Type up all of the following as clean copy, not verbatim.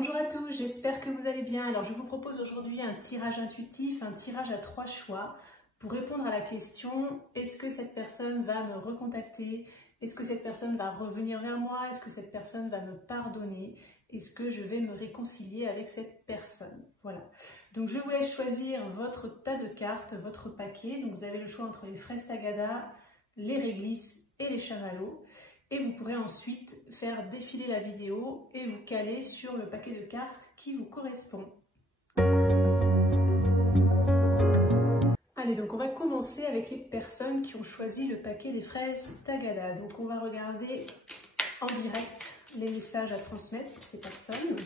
Bonjour à tous, j'espère que vous allez bien. Alors je vous propose aujourd'hui un tirage intuitif, un tirage à 3 choix pour répondre à la question: est-ce que cette personne va me recontacter? Est-ce que cette personne va revenir vers moi? Est-ce que cette personne va me pardonner? Est-ce que je vais me réconcilier avec cette personne? Voilà. Donc je vous laisse choisir votre tas de cartes, votre paquet. Donc vous avez le choix entre les fraises tagada, les réglisses et les chamallows. Et vous pourrez ensuite faire défiler la vidéo et vous caler sur le paquet de cartes qui vous correspond. Allez, donc on va commencer avec les personnes qui ont choisi le paquet des fraises tagada. Donc on va regarder en direct les messages à transmettre pour ces personnes.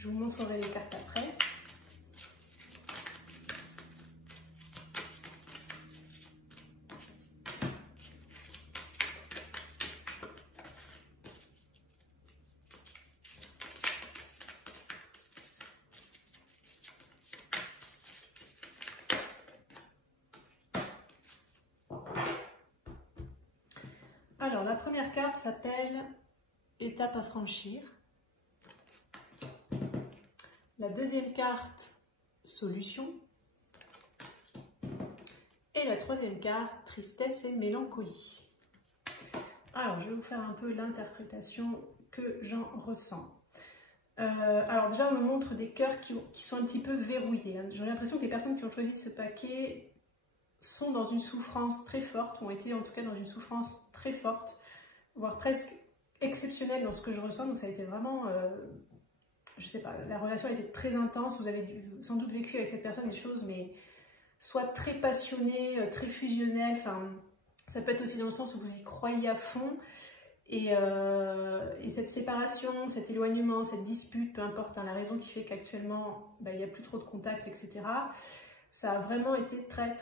Je vous montrerai les cartes après. Alors, la première carte s'appelle « Étape à franchir ». La deuxième carte, solution. Et la troisième carte, tristesse et mélancolie. Alors, je vais vous faire un peu l'interprétation que j'en ressens. Alors déjà, on me montre des cœurs qui sont un petit peu verrouillés. J'ai l'impression que les personnes qui ont choisi ce paquet sont dans une souffrance très forte, ont été en tout cas dans une souffrance très forte, voire presque exceptionnelle dans ce que je ressens. Donc ça a été vraiment... je sais pas, la relation a été très intense, vous avez sans doute vécu avec cette personne des choses, mais soit très passionnées, très fusionnelles, enfin, ça peut être aussi dans le sens où vous y croyez à fond, et cette séparation, cet éloignement, cette dispute, peu importe hein, la raison qui fait qu'actuellement, il n'y a plus trop de contact, etc., ça a vraiment été très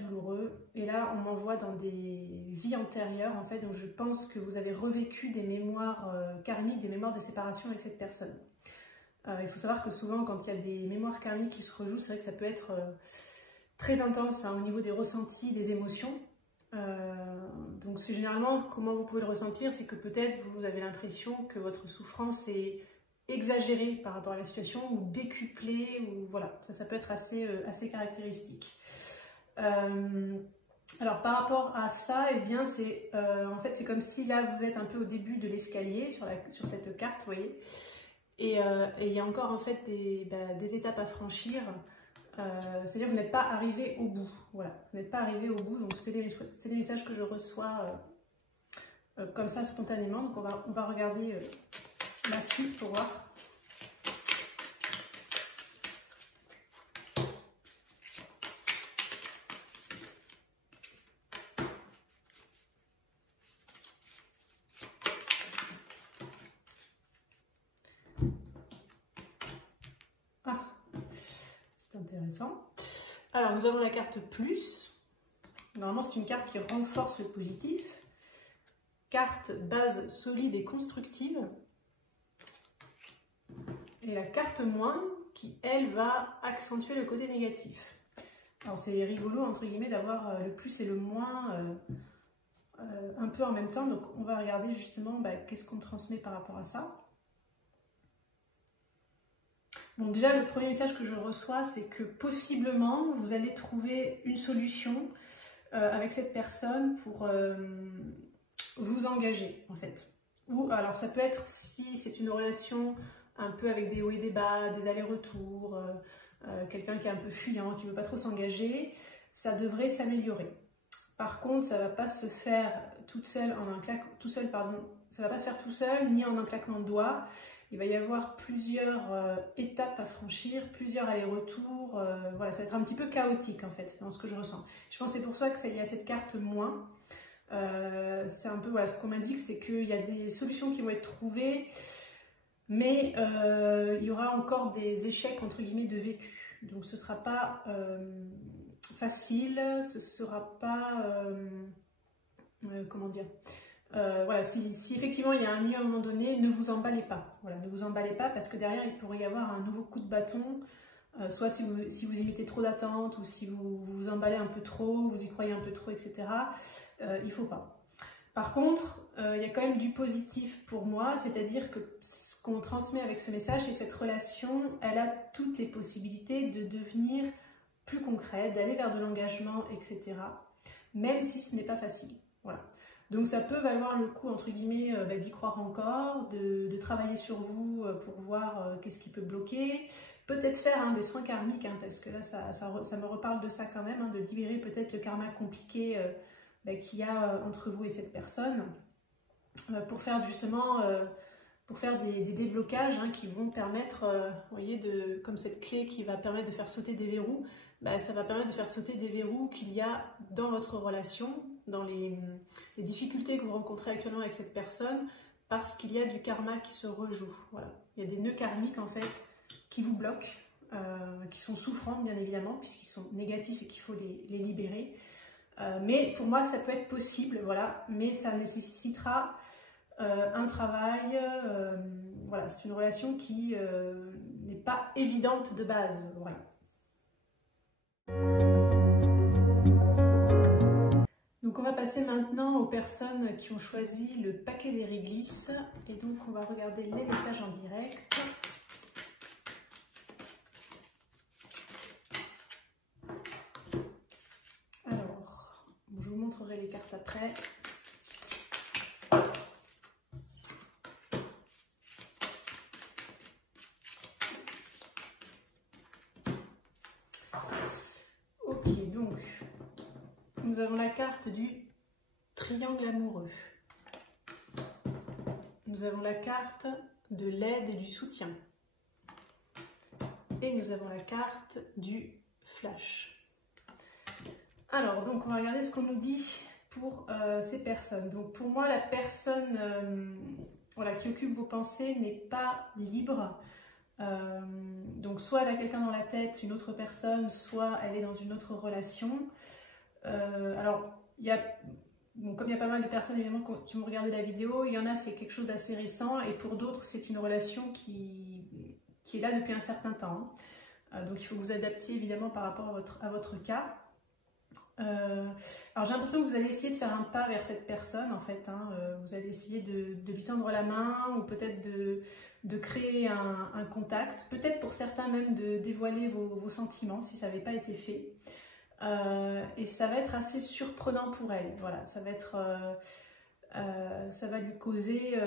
douloureux, et là, on m'envoie dans des vies antérieures, en fait, donc je pense que vous avez revécu des mémoires karmiques, des mémoires de séparation avec cette personne. Il faut savoir que souvent, quand il y a des mémoires karmiques qui se rejouent, c'est vrai que ça peut être très intense hein, au niveau des ressentis, des émotions. Donc c'est généralement, comment vous pouvez le ressentir, c'est que peut-être vous avez l'impression que votre souffrance est exagérée par rapport à la situation, ou décuplée, ou voilà, ça peut être assez caractéristique. Alors par rapport à ça, eh bien en fait c'est comme si là vous êtes un peu au début de l'escalier sur cette carte, vous voyez. Et il y a encore en fait des étapes à franchir, c'est-à-dire que vous n'êtes pas arrivé au bout, voilà, vous n'êtes pas arrivé au bout, donc c'est des messages que je reçois comme ça spontanément, donc on va regarder la suite pour voir. Intéressant. Alors nous avons la carte plus. Normalement c'est une carte qui renforce le positif. Carte base solide et constructive. Et la carte moins qui elle va accentuer le côté négatif. Alors c'est rigolo entre guillemets d'avoir le plus et le moins un peu en même temps. Donc on va regarder justement qu'est-ce qu'on transmet par rapport à ça. Bon, déjà, le premier message que je reçois, c'est que possiblement, vous allez trouver une solution avec cette personne pour vous engager, en fait. Ou alors, ça peut être si c'est une relation un peu avec des hauts et des bas, des allers-retours, quelqu'un qui est un peu fuyant, qui ne veut pas trop s'engager, ça devrait s'améliorer. Par contre, ça ne va pas se faire toute seule ça va pas se faire tout seul, ni en un claquement de doigts. Il va y avoir plusieurs étapes à franchir, plusieurs allers-retours. Voilà, ça va être un petit peu chaotique en fait, dans ce que je ressens. Je pense que c'est pour ça qu'il y a cette carte moins. C'est un peu voilà, ce qu'on m'indique, c'est qu'il y a des solutions qui vont être trouvées, mais il y aura encore des échecs entre guillemets de vécu. Donc ce ne sera pas facile, ce ne sera pas comment dire. Voilà, si effectivement il y a un mieux à un moment donné, ne vous emballez pas. Voilà, ne vous emballez pas parce que derrière il pourrait y avoir un nouveau coup de bâton, soit si vous y mettez trop d'attente ou si vous vous emballez un peu trop, vous y croyez un peu trop, etc. Il ne faut pas. Par contre, il y a quand même du positif pour moi, c'est-à-dire que ce qu'on transmet avec ce message, c'est cette relation, elle a toutes les possibilités de devenir plus concrète, d'aller vers de l'engagement, etc. Même si ce n'est pas facile. Voilà. Donc ça peut valoir le coup, entre guillemets, d'y croire encore, de travailler sur vous pour voir qu'est-ce qui peut bloquer. Peut-être faire des soins karmiques, parce que là ça me reparle de ça quand même, de libérer peut-être le karma compliqué qu'il y a entre vous et cette personne, pour faire justement des déblocages qui vont permettre, vous voyez, comme cette clé qui va permettre de faire sauter des verrous, ça va permettre de faire sauter des verrous qu'il y a dans votre relation, dans les difficultés que vous rencontrez actuellement avec cette personne, parce qu'il y a du karma qui se rejoue. Voilà. Il y a des nœuds karmiques en fait qui vous bloquent, qui sont souffrants bien évidemment, puisqu'ils sont négatifs et qu'il faut les libérer. Mais pour moi ça peut être possible, voilà, mais ça nécessitera un travail, voilà, c'est une relation qui n'est pas évidente de base, voilà. Donc on va passer maintenant aux personnes qui ont choisi le paquet des réglisses, et donc on va regarder les messages en direct. Alors, je vous montrerai les cartes après. Nous avons la carte du triangle amoureux. Nous avons la carte de l'aide et du soutien. Et nous avons la carte du flash. Alors, donc on va regarder ce qu'on nous dit pour ces personnes. Donc pour moi, la personne voilà, qui occupe vos pensées n'est pas libre. Donc soit elle a quelqu'un dans la tête, une autre personne, soit elle est dans une autre relation. Alors, comme il y a pas mal de personnes évidemment qui vont regarder la vidéo, il y en a c'est quelque chose d'assez récent et pour d'autres c'est une relation qui est là depuis un certain temps. Donc il faut que vous adaptiez évidemment par rapport à votre cas. Alors j'ai l'impression que vous allez essayer de faire un pas vers cette personne en fait. Vous allez essayer de lui tendre la main ou peut-être de créer un contact. Peut-être pour certains même de dévoiler vos sentiments si ça n'avait pas été fait. Et ça va être assez surprenant pour elle, voilà, ça va lui causer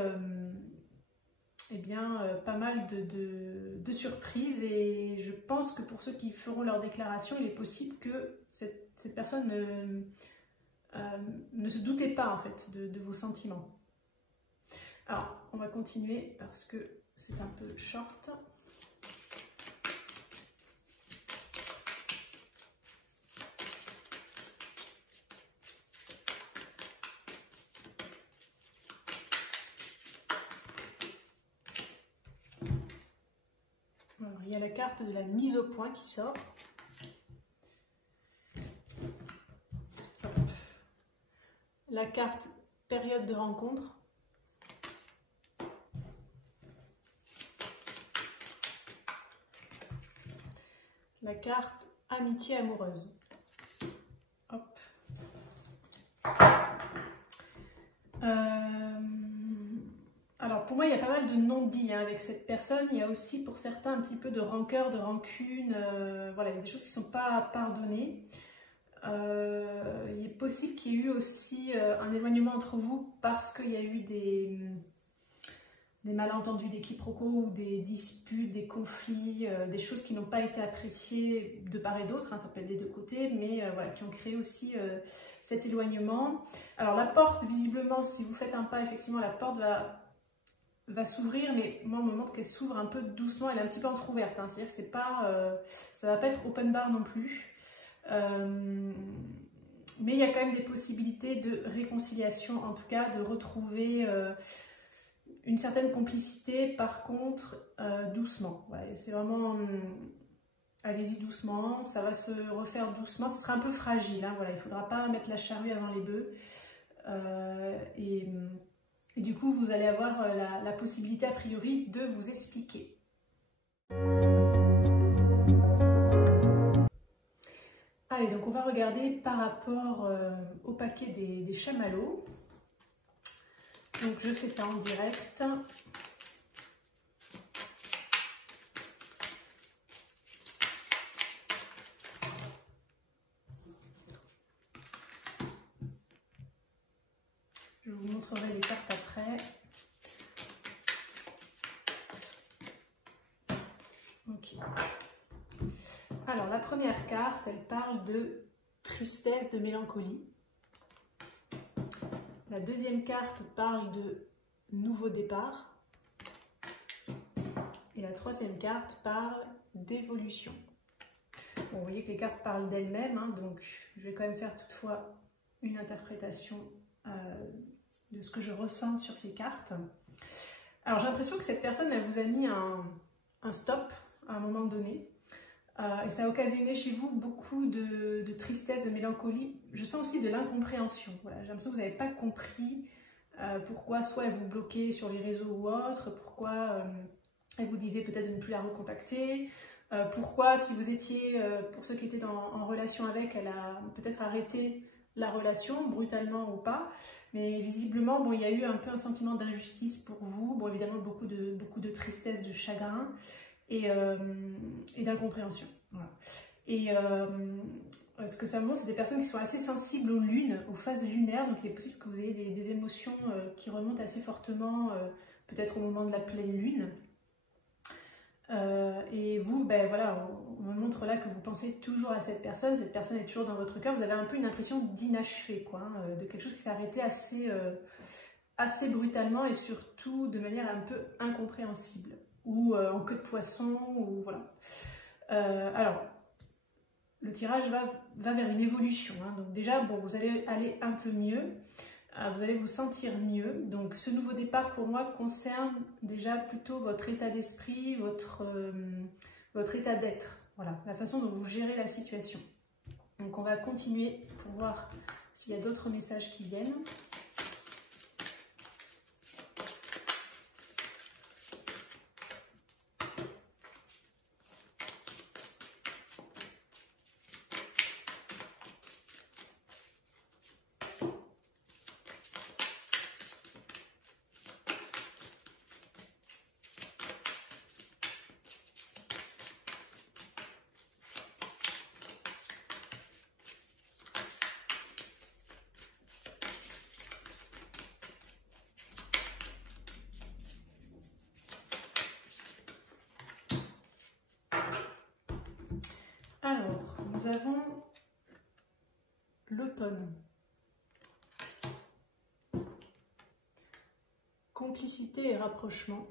pas mal de surprises et je pense que pour ceux qui feront leur déclaration, il est possible que cette personne ne se doutait pas en fait de vos sentiments. Alors, on va continuer parce que c'est un peu short. Alors, il y a la carte de la mise au point qui sort. La carte période de rencontre. La carte amitié amoureuse. Hop. Alors pour moi il y a pas mal de non-dits avec cette personne, il y a aussi pour certains un petit peu de rancœur, de rancune, voilà, il y a des choses qui ne sont pas pardonnées. Il est possible qu'il y ait eu aussi un éloignement entre vous parce qu'il y a eu des malentendus, des quiproquos ou des disputes, des conflits, des choses qui n'ont pas été appréciées de part et d'autre, ça peut être des deux côtés, mais voilà, qui ont créé aussi cet éloignement. Alors la porte, visiblement, si vous faites un pas, effectivement, la porte va s'ouvrir, mais moi on me montre qu'elle s'ouvre un peu doucement, elle est un petit peu entrouverte, c'est-à-dire que c'est pas, ça va pas être open bar non plus. Mais il y a quand même des possibilités de réconciliation, en tout cas de retrouver une certaine complicité, par contre doucement. Ouais, c'est vraiment allez-y doucement, ça va se refaire doucement, ce sera un peu fragile, voilà, il ne faudra pas mettre la charrue avant les bœufs. et du coup, vous allez avoir la possibilité a priori de vous expliquer. Allez, donc on va regarder par rapport au paquet des chamallows. Donc je fais ça en direct. Je vous montrerai les cartes après. Ok. Alors la première carte, elle parle de tristesse, de mélancolie. La deuxième carte parle de nouveau départ. Et la troisième carte parle d'évolution. Bon, vous voyez que les cartes parlent d'elles-mêmes, hein, donc je vais quand même faire toutefois une interprétation de ce que je ressens sur ces cartes. Alors j'ai l'impression que cette personne, elle vous a mis un stop à un moment donné. Et ça a occasionné chez vous beaucoup de tristesse, de mélancolie. Je sens aussi de l'incompréhension. Voilà, j'ai l'impression que vous n'avez pas compris pourquoi soit elle vous bloquait sur les réseaux ou autre, pourquoi elle vous disait peut-être de ne plus la recontacter, pourquoi si vous étiez, pour ceux qui étaient en relation avec, elle a peut-être arrêté la relation, brutalement ou pas. Mais visiblement, bon, il y a eu un peu un sentiment d'injustice pour vous. Bon, évidemment, beaucoup de tristesse, de chagrin et d'incompréhension. Voilà. Et ce que ça montre, c'est des personnes qui sont assez sensibles aux lunes, aux phases lunaires. Donc, il est possible que vous ayez des émotions qui remontent assez fortement, peut-être au moment de la pleine lune. Et vous, ben voilà, on me montre là que vous pensez toujours à cette personne est toujours dans votre cœur, vous avez un peu une impression d'inachevé, quoi, hein, de quelque chose qui s'est arrêté assez brutalement et surtout de manière un peu incompréhensible, ou en queue de poisson, ou voilà. Alors, le tirage va vers une évolution, hein, donc déjà, bon, vous allez aller un peu mieux. Vous allez vous sentir mieux. Donc ce nouveau départ pour moi concerne déjà plutôt votre état d'esprit, votre état d'être. Voilà, la façon dont vous gérez la situation. Donc on va continuer pour voir s'il y a d'autres messages qui viennent. Alors, nous avons l'automne. Complicité et rapprochement.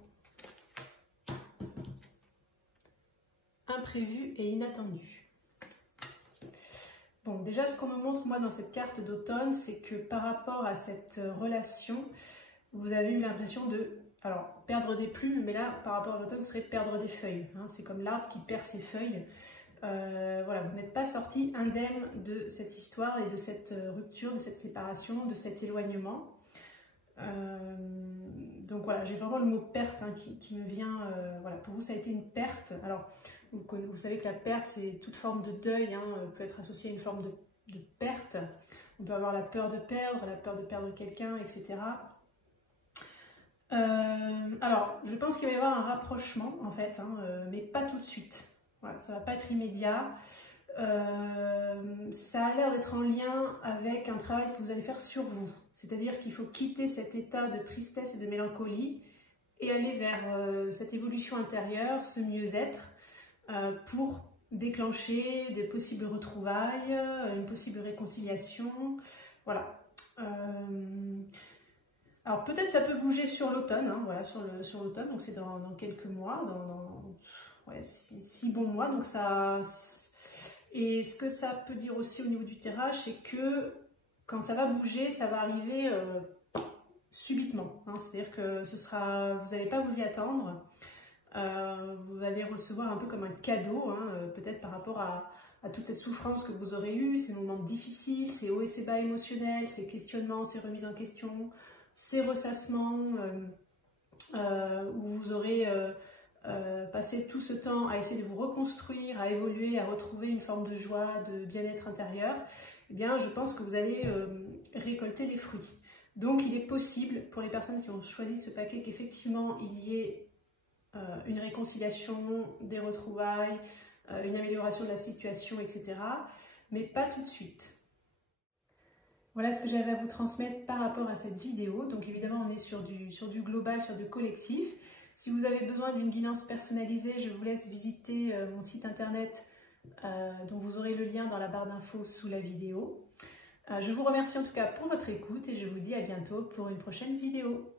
Imprévu et inattendu. Bon, déjà, ce qu'on me montre, moi, dans cette carte d'automne, c'est que par rapport à cette relation, vous avez eu l'impression de... Alors, perdre des plumes, mais là, par rapport à l'automne, ce serait perdre des feuilles. Hein. C'est comme l'arbre qui perd ses feuilles. Voilà, vous n'êtes pas sorti indemne de cette histoire et de cette rupture, de cette séparation, de cet éloignement. Donc voilà, j'ai vraiment le mot perte, hein, qui me vient. Voilà, pour vous, ça a été une perte. Alors, vous savez que la perte, c'est toute forme de deuil, hein, peut être associée à une forme de perte. On peut avoir la peur de perdre quelqu'un, etc. Alors, je pense qu'il va y avoir un rapprochement, en fait, hein, mais pas tout de suite. Voilà, ça ne va pas être immédiat. Ça a l'air d'être en lien avec un travail que vous allez faire sur vous. C'est-à-dire qu'il faut quitter cet état de tristesse et de mélancolie et aller vers cette évolution intérieure, ce mieux-être, pour déclencher des possibles retrouvailles, une possible réconciliation. Voilà. Alors peut-être ça peut bouger sur l'automne, hein, voilà, sur l'automne, donc c'est dans quelques mois, ouais, 6 bons mois, donc ça... Et ce que ça peut dire aussi au niveau du tirage, c'est que quand ça va bouger, ça va arriver subitement, hein, c'est-à-dire que vous n'allez pas vous y attendre, vous allez recevoir un peu comme un cadeau, hein, peut-être par rapport à toute cette souffrance que vous aurez eue, ces moments difficiles, ces hauts et ces bas émotionnels, ces questionnements, ces remises en question, ces ressassements, où vous aurez passé tout ce temps à essayer de vous reconstruire, à évoluer, à retrouver une forme de joie, de bien-être intérieur, eh bien je pense que vous allez récolter les fruits. Donc il est possible pour les personnes qui ont choisi ce paquet qu'effectivement il y ait une réconciliation, des retrouvailles, une amélioration de la situation, etc. Mais pas tout de suite. Voilà ce que j'avais à vous transmettre par rapport à cette vidéo. Donc évidemment on est sur du global, sur du collectif. Si vous avez besoin d'une guidance personnalisée, je vous laisse visiter mon site internet dont vous aurez le lien dans la barre d'infos sous la vidéo. Je vous remercie en tout cas pour votre écoute et je vous dis à bientôt pour une prochaine vidéo.